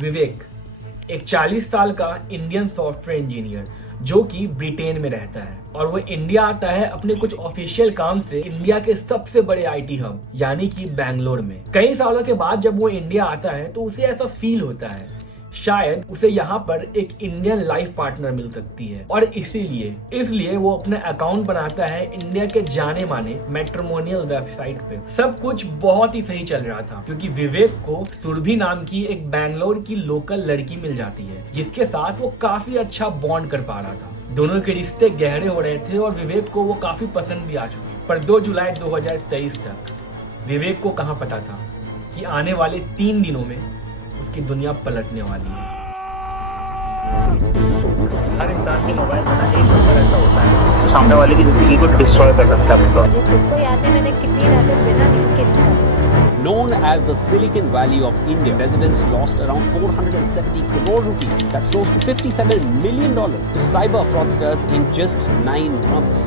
विवेक एक 40 साल का इंडियन सॉफ्टवेयर इंजीनियर जो कि ब्रिटेन में रहता है और वो इंडिया आता है अपने कुछ ऑफिशियल काम से इंडिया के सबसे बड़े आईटी हब यानी कि बैंगलोर में। कई सालों के बाद जब वो इंडिया आता है तो उसे ऐसा फील होता है शायद उसे यहाँ पर एक इंडियन लाइफ पार्टनर मिल सकती है और इसलिए वो अपना अकाउंट बनाता है इंडिया के जाने माने मैट्रिमोनियल वेबसाइट पे। सब कुछ बहुत ही सही चल रहा था क्योंकि विवेक को सुरभि नाम की एक बैंगलोर की लोकल लड़की मिल जाती है जिसके साथ वो काफी अच्छा बॉन्ड कर पा रहा था। दोनों के रिश्ते गहरे हो रहे थे और विवेक को वो काफी पसंद भी आ चुकी। पर 2 जुलाई 2023 तक विवेक को कहाँ पता था कि आने वाले 3 दिनों में उसकी दुनिया पलटने वाली है। हर इंसान के मोबाइल में ना एक नंबर ऐसा होता है जो सामने वाले की जिंदगी को डिस्ट्रॉय कर सकता है। मुझे खुद को याद है मैंने कितनी रातें बिना नींद के निकाली। Known as the Silicon Valley of India, residents lost around 470 crore rupees, that's close to $57 million, to cyber fraudsters in just 9 months.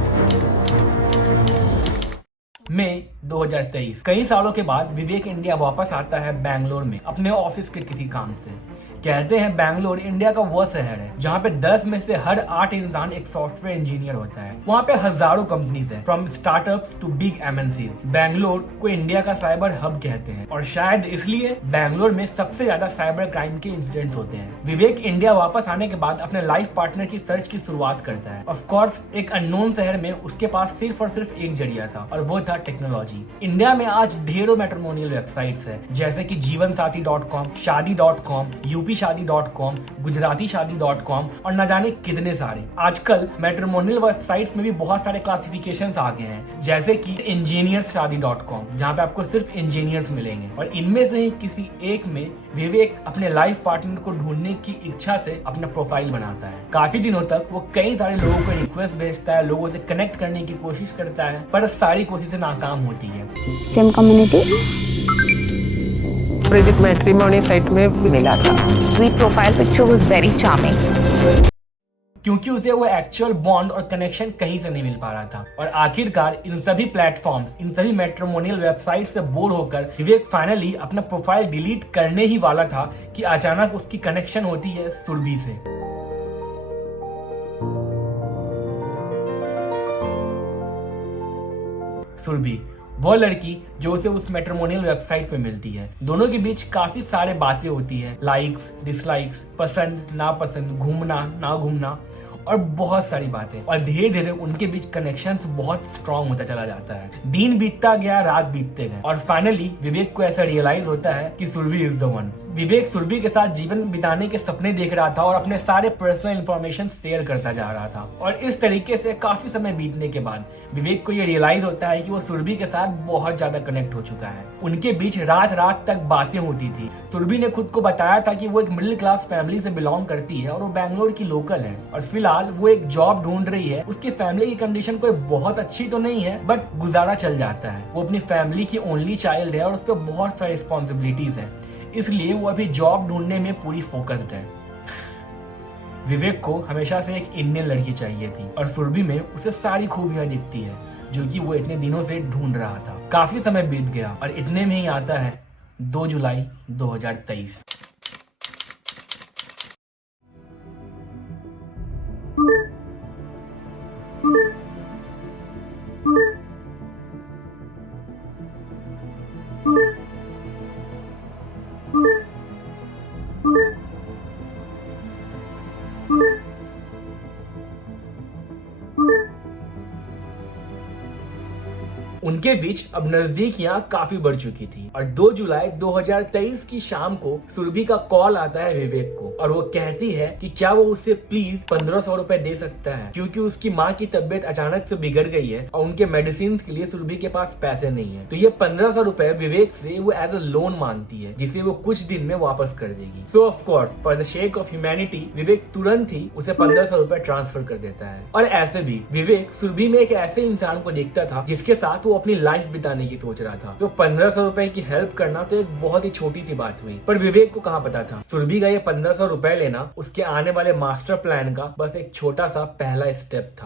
मई 2023 कई सालों के बाद विवेक इंडिया वापस आता है बैंगलोर में अपने ऑफिस के किसी काम से। कहते हैं बैंगलोर इंडिया का वो शहर है जहाँ पे 10 में से हर 8 इंसान एक सॉफ्टवेयर इंजीनियर होता है। वहाँ पे हजारों कंपनीज हैं, from startups to big MNCs. Bangalore को इंडिया का साइबर हब कहते हैं और शायद इसलिए बैंगलोर में सबसे ज्यादा साइबर क्राइम के इंसिडेंट्स होते हैं। विवेक इंडिया वापस आने के बाद अपने लाइफ पार्टनर की सर्च की शुरुआत करता है। ऑफ कोर्स एक अननोन शहर में उसके पास सिर्फ और सिर्फ एक जरिया था और वो था टेक्नोलॉजी। इंडिया में आज ढेरों मैट्रिमोनियल वेबसाइट्स है जैसे कि जीवनसाथी.com, शादी.com, यूपीशादी.com, गुजरातीशादी.com और न जाने कितने सारे। आजकल मैट्रिमोनियल वेबसाइट्स में भी बहुत सारे क्लासिफिकेशंस आ गए हैं जैसे कि इंजीनियर्सशादी.com जहाँ पे आपको सिर्फ इंजीनियर्स मिलेंगे और इनमें से ही किसी एक में विवेक अपने लाइफ पार्टनर को ढूंढने की इच्छा से अपना प्रोफाइल बनाता है। काफी दिनों तक वो कई सारे लोगों को रिक्वेस्ट भेजता है, लोगों से कनेक्ट करने की कोशिश करता है पर सारी कोशिशें नाकाम होती है। सेम कम्युनिटी प्रेजिक मैट्रिमोनी साइट में मिला था। The profile picture was very charming. क्योंकि उसे वो एक्चुअल बॉन्ड और कनेक्शन कहीं से नहीं मिल पा रहा था और आखिरकार इन सभी प्लेटफॉर्म्स, इन सभी मैट्रिमोनियल वेबसाइट से बोर होकर विवेक फाइनली अपना प्रोफाइल डिलीट करने ही वाला था कि अचानक उसकी कनेक्शन होती है सुरभि से। सुरभि वो लड़की जो उसे उस मैट्रिमोनियल वेबसाइट पे मिलती है। दोनों के बीच काफी सारे बातें होती है, लाइक्स, डिसलाइक्स, पसंद नापसंद, घूमना ना घूमना और बहुत सारी बातें। और धीरे धीरे उनके बीच कनेक्शंस बहुत स्ट्रांग होता चला जाता है। दिन बीतता गया, रात बीतते गए और फाइनली विवेक को ऐसा रियलाइज होता है कि सुरभि इज द वन। विवेक सुरभि के साथ जीवन बिताने के सपने देख रहा था और अपने सारे पर्सनल इंफॉर्मेशन शेयर करता जा रहा था और इस तरीके से काफी समय बीतने के बाद विवेक को ये रियलाइज होता है कि वो सुरभि के साथ बहुत ज्यादा कनेक्ट हो चुका है। उनके बीच रात रात तक बातें होती थी। सुरभि ने खुद को बताया था कि वो एक मिडिल क्लास फैमिली से बिलोंग करती है और वो बैंगलोर की लोकल है और फिलहाल वो एक जॉब ढूंढ रही है। उसकी फैमिली की कंडीशन कोई बहुत अच्छी तो नहीं है बट गुजारा चल जाता है। वो अपनी फैमिली की ओनली चाइल्ड है और उस पर बहुत सारी रिस्पॉन्सिबिलिटीज है, इसलिए वो अभी जॉब ढूंढने में पूरी फोकस्ड है। विवेक को हमेशा से एक इंडियन लड़की चाहिए थी और सुरभि में उसे सारी खूबियां दिखती है जो कि वो इतने दिनों से ढूंढ रहा था। काफी समय बीत गया और इतने में ही आता है 2 जुलाई 2023। उनके बीच अब नजदीकियां काफी बढ़ चुकी थी और 2 जुलाई 2023 की शाम को सुरभि का कॉल आता है विवेक को और वो कहती है कि क्या वो उसे प्लीज 1500 रुपए दे सकता है क्योंकि उसकी माँ की तबीयत अचानक से बिगड़ गई है और उनके मेडिसिन के लिए सुरभि के पास पैसे नहीं है। तो ये 1500 रुपए विवेक से वो एज अ लोन मांगती है जिसे वो कुछ दिन में वापस कर देगी। So of course for the sake of humanity Vivek तुरंत ही उसे 1500 रुपए ट्रांसफर कर देता है। और ऐसे भी विवेक सुरभि में एक ऐसे इंसान को देखता था जिसके साथ वो अपनी लाइफ बिताने की सोच रहा था। तो 1500 रुपए की हेल्प करना तो एक बहुत ही छोटी सी बात हुई पर विवेक को कहाँ पता था सुरभि का ये 1500 रुपए लेना उसके आने वाले मास्टर प्लान का बस एक छोटा सा पहला स्टेप था।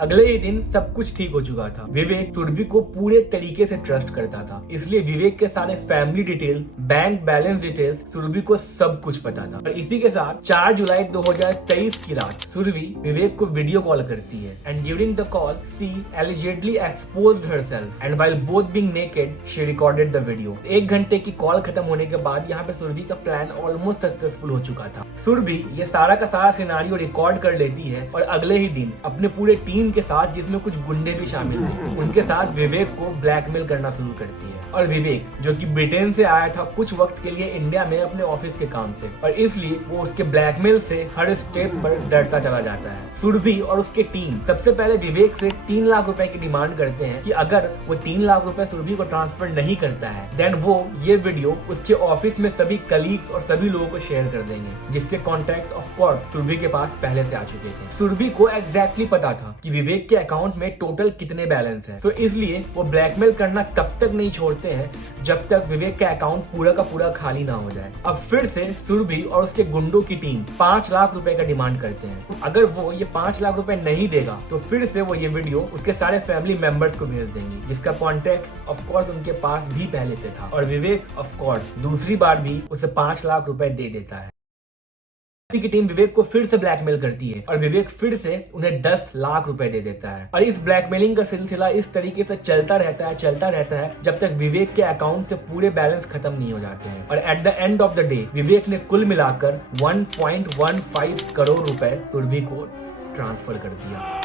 अगले ही दिन सब कुछ ठीक हो चुका था। विवेक सुरभि को पूरे तरीके से ट्रस्ट करता था, इसलिए विवेक के सारे family details, bank balance details Surbhi को सब कुछ पता था। और इसी के साथ 4 जुलाई 2023 की रात सुरभि विवेक को वीडियो कॉल करती है and during the call she allegedly exposed herself and while both being naked she recorded the video. 1 घंटे की कॉल खत्म होने के बाद यहाँ पे सुरभि का प्लान ऑलमोस्ट सक्सेसफुल हो चुका था। सुरभि ये सारा का सारा सिनेरियो रिकॉर्ड कर लेती है और अगले ही दिन अपने पूरे टीम के साथ, जिसमें कुछ गुंडे भी शामिल थे, उनके साथ विवेक को ब्लैकमेल करना शुरू करती है। और विवेक जो कि ब्रिटेन से आया था कुछ वक्त के लिए इंडिया में अपने ऑफिस के काम से, और इसलिए वो उसके ब्लैकमेल से हर स्टेप पर डरता चला जाता है। सुरभि और उसके टीम सबसे पहले विवेक से 3 लाख रुपए की डिमांड करते हैं कि अगर वो 3 लाख रुपए सुरभि को ट्रांसफर नहीं करता है देन वो ये वीडियो उसके ऑफिस में सभी कलीग्स और सभी लोगों को शेयर कर देंगे, जिसके कॉन्टैक्ट ऑफ कोर्स सुरभि के पास पहले से आ चुके थे। सुरभि को एग्जैक्टली पता था कि विवेक के अकाउंट में टोटल कितने बैलेंस है, तो इसलिए वो ब्लैकमेल करना तब तक नहीं छोड़ते हैं जब तक विवेक का अकाउंट पूरा का पूरा खाली ना हो जाए। अब फिर से सुरभि और उसके गुंडों की टीम 5 लाख रुपए का डिमांड करते हैं। अगर वो ये 5 लाख रुपए नहीं देगा तो फिर से वो ये वीडियो उसके सारे फैमिली मेंबर्स को भेज देंगे, जिसका कॉन्टेक्ट ऑफ कोर्स उनके पास भी पहले से था। और विवेक ऑफ कोर्स दूसरी बार भी उसे 5 लाख रुपए दे देता है। की टीम विवेक को फिर से ब्लैकमेल करती है और विवेक फिर से उन्हें 10 लाख रुपए दे देता है। और इस ब्लैकमेलिंग का सिलसिला इस तरीके से चलता रहता है जब तक विवेक के अकाउंट से पूरे बैलेंस खत्म नहीं हो जाते हैं। और at the end of the day Vivek ने कुल मिलाकर 1.15 करोड़ रुपए सुरभि को ट्रांसफर कर दिया।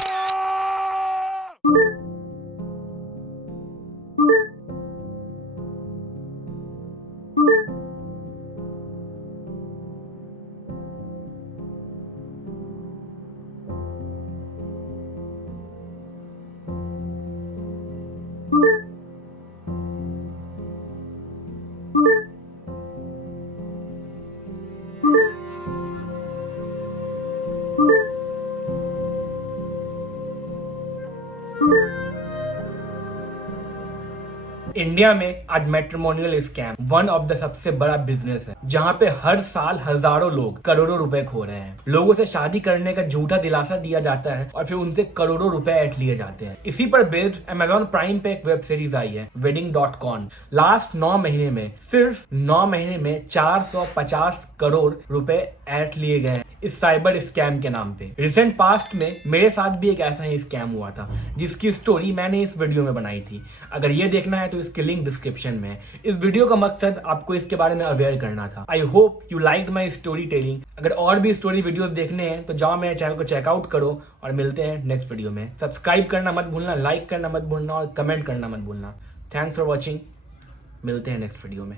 इंडिया में आज matrimonial scam one of the सबसे बड़ा बिजनेस है, जहां पे हर साल हजारों लोग करोड़ों रुपए खो रहे हैं। लोगों से शादी करने का झूठा दिलासा दिया जाता है और फिर उनसे करोड़ों रुपए ऐंठ लिए जाते हैं। इसी पर बेस्ड अमेजॉन प्राइम पे एक वेब सीरीज आई है wedding.com। लास्ट 9 महीने में, सिर्फ 9 महीने में 450 करोड़ रुपए ऐंठ लिए गए इस साइबर स्कैम के नाम पे। रिसेंट पास्ट में मेरे साथ भी एक ऐसा ही स्कैम हुआ था, जिसकी स्टोरी मैंने इस वीडियो में बनाई थी। अगर ये देखना है तो इसकी लिंक डिस्क्रिप्शन में है। इस वीडियो का मकसद आपको इसके बारे में अवेयर करना था। I hope you liked my story telling. अगर और भी स्टोरी वीडियोस देखने हैं तो जाओ मेरे चैनल को चेकआउट करो और मिलते हैं नेक्स्ट वीडियो में। सब्सक्राइब करना मत भूलना, लाइक करना मत भूलना और कमेंट करना मत भूलना। Thanks for watching. मिलते हैं नेक्स्ट वीडियो में।